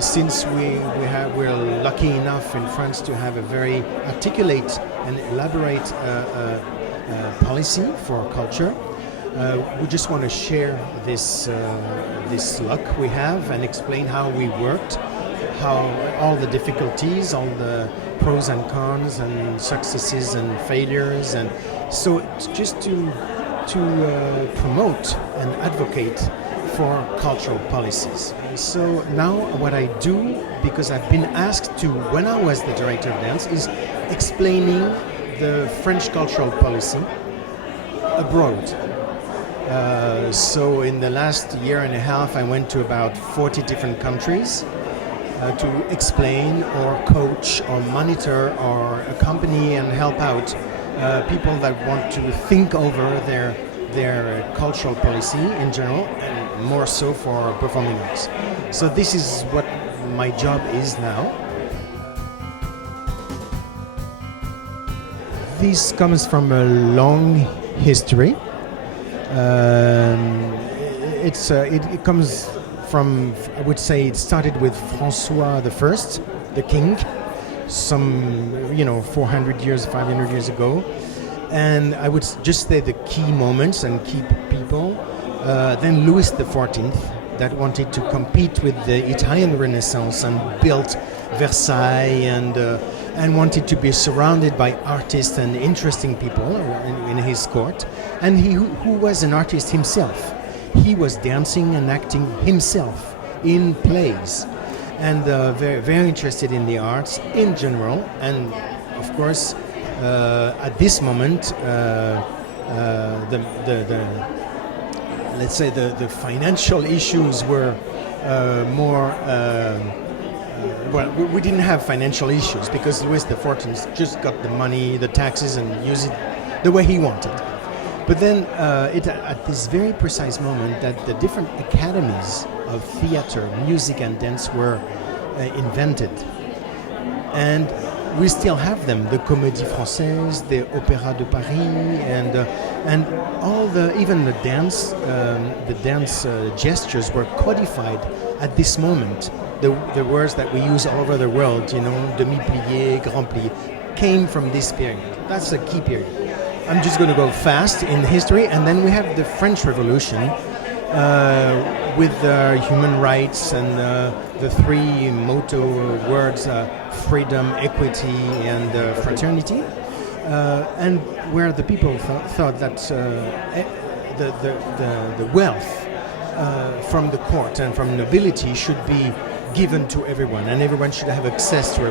since we're lucky enough in France to have a very articulate and elaborate policy for culture, we just want to share this luck we have and explain how we worked, how all the difficulties, all the pros and cons and successes and failures, and so just to promote and advocate for cultural policies. So now what I do, because I've been asked to, when I was the director of dance, is explaining the French cultural policy abroad. So in the last year and a half, I went to about 40 different countries to explain or coach or monitor or accompany and help out people that want to think over their cultural policy in general, and more so for performing arts. So this is what my job is now. This comes from a long history. It comes from, I would say, it started with François I, the king, some 400 years, 500 years ago. And I would just say the key moments and key people. Then Louis XIV, that wanted to compete with the Italian Renaissance and built Versailles and wanted to be surrounded by artists and interesting people in his court. And he who was an artist himself. He was dancing and acting himself in plays, and very, very interested in the arts in general. And of course, at this moment, let's say the financial issues were more. Well, we didn't have financial issues because Louis XIV just got the money, the taxes, and used it the way he wanted. But then, at this very precise moment, that the different academies of theater, music, and dance were invented, and we still have them: the Comédie Française, the Opéra de Paris, and all even the dance gestures were codified at this moment. The words that we use all over the world, demi-plié, grand plié, came from this period. That's a key period. I'm just going to go fast in history, and then we have the French Revolution with human rights and the three motto words: freedom, equity, and fraternity, and where the people thought that the wealth from the court and from nobility should be given to everyone, and everyone should have access to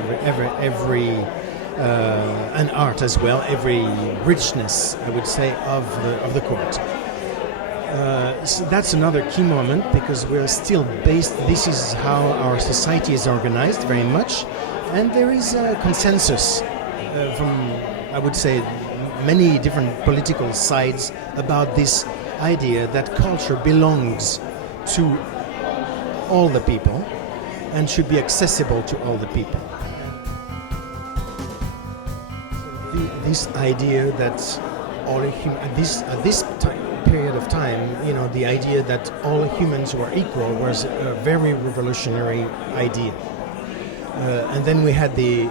every and art as well, every richness, I would say, of the court. So that's another key moment, because we're still based. This is how our society is organized very much, and there is a consensus from, I would say, many different political sides about this idea that culture belongs to all the people and should be accessible to all the people. This idea that all at this period of time, the idea that all humans were equal was a very revolutionary idea. And then we had the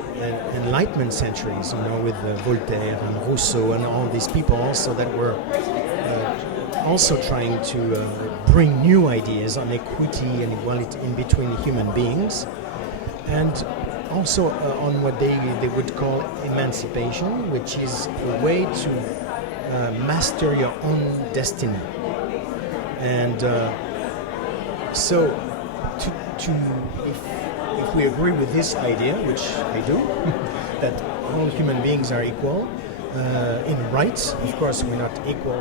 Enlightenment centuries, with Voltaire and Rousseau and all these people also that were also trying to bring new ideas on equity and equality in between human beings, and also on what they would call emancipation, which is a way to master your own destiny. And so if we agree with this idea, which I do, that all human beings are equal in rights. Of course, we're not equal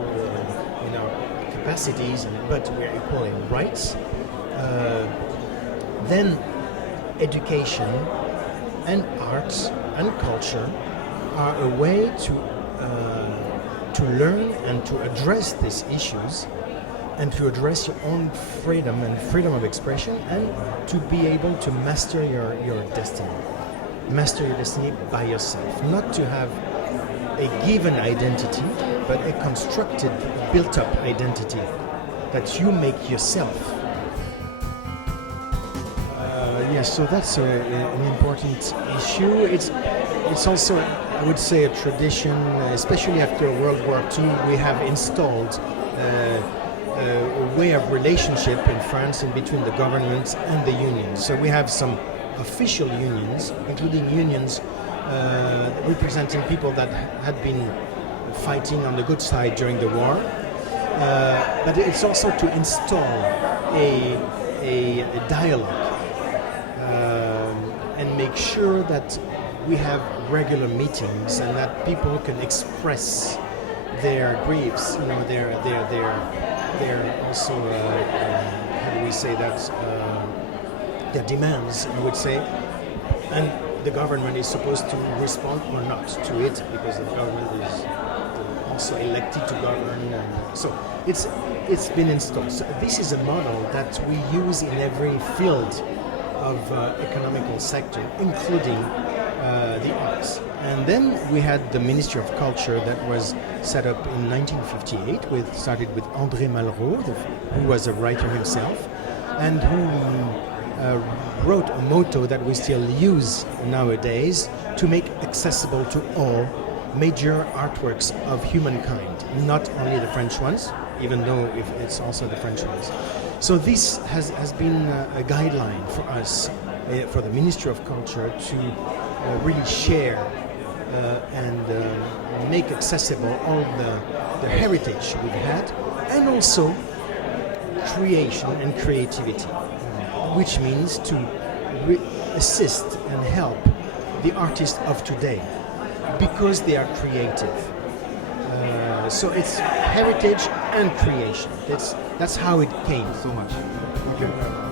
in our capacities, but we're equal in rights. Then education and arts and culture are a way to learn and to address these issues, and to address your own freedom and freedom of expression, and to be able to master your destiny. Master your destiny by yourself. Not to have a given identity, but a constructed, built-up identity that you make yourself. Yes, so that's an important issue. It's also, I would say, a tradition, especially after World War II. We have installed a way of relationship in France in between the government and the unions. So we have some official unions, including unions representing people that had been fighting on the good side during the war. But it's also to install a dialogue and make sure that we have regular meetings and that people can express their griefs, you know, their also how do we say that, their demands, I would say, and the government is supposed to respond or not to it, because the government is also elected to govern. And so it's been installed. So this is a model that we use in every field of economical sector, including the arts. And then we had the Ministry of Culture that was set up in 1958, started with André Malraux, who was a writer himself, and who wrote a motto that we still use nowadays to make accessible to all major artworks of humankind, not only the French ones, even though it's also the French ones. So this has been a guideline for us, for the Ministry of Culture, to really share and make accessible all the heritage we've had, and also creation and creativity, which means to assist and help the artists of today, because they are creative. So it's heritage and creation. That's how it came. So much. Thank you.